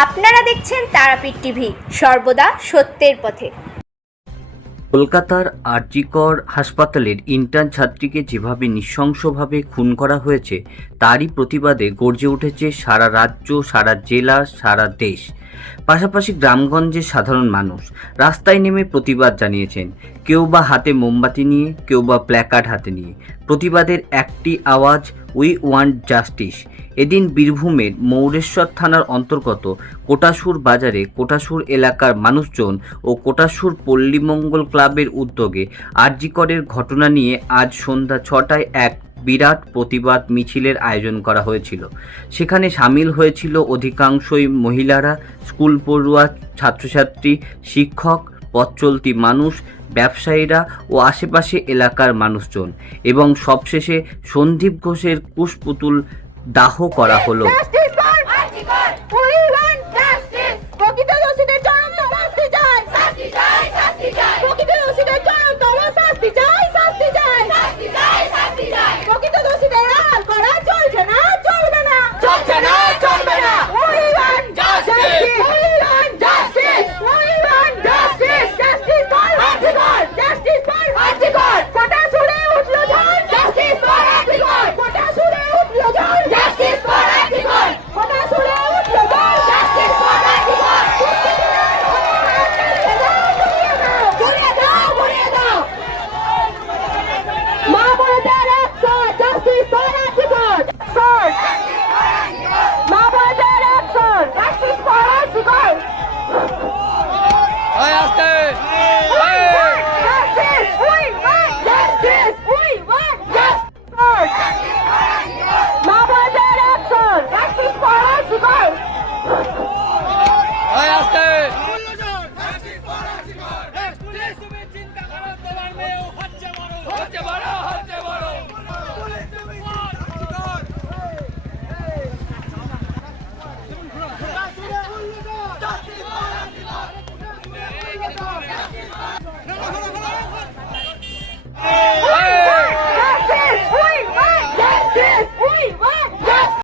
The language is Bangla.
আপনারা দেখছেন তারাপীঠ টিভি, সর্বদা সত্যের পথে। কলকাতার আরজিকর হাসপাতালের ইন্টার্ন ছাত্রীকে যেভাবে নৃশংসভাবে খুন করা হয়েছে তারই প্রতিবাদে গর্জে উঠেছে সারা রাজ্য, সারা জেলা, সারা দেশ। পাশাপাশি গ্রামগঞ্জের সাধারণ মানুষ রাস্তায় নেমে প্রতিবাদ জানিয়েছেন। কেউ বা হাতে মোমবাতি নিয়ে, কেউ বা প্ল্যাকার্ড হাতে নিয়ে। প্রতিবাদের একটি আওয়াজ উই ওয়ান্ট জাস্টিস এদিন বীরভূমের মৌরেশ্বর থানার অন্তর্গত কোটাসুর বাজারে কোটাসুর এলাকার মানুষজন ও কোটাসুর পল্লীমঙ্গল ক্লাবের উদ্যোগে আরজিকরের ঘটনা নিয়ে আজ সন্ধ্যা ছটায় এক বিরাট প্রতিবাদ মিছিলের আয়োজন করা হয়েছিল। সেখানে সামিল হয়েছিল অধিকাংশই মহিলারা, স্কুল পড়ুয়া, ছাত্রছাত্রী, শিক্ষক, পথচলতি মানুষ, ব্যবসায়ীরা ও আশেপাশে এলাকার মানুষজন এবং সবশেষে সন্দীপ ঘোষের কুশপুতুল দাহ করা হলো। que do nosso ideal? খেলা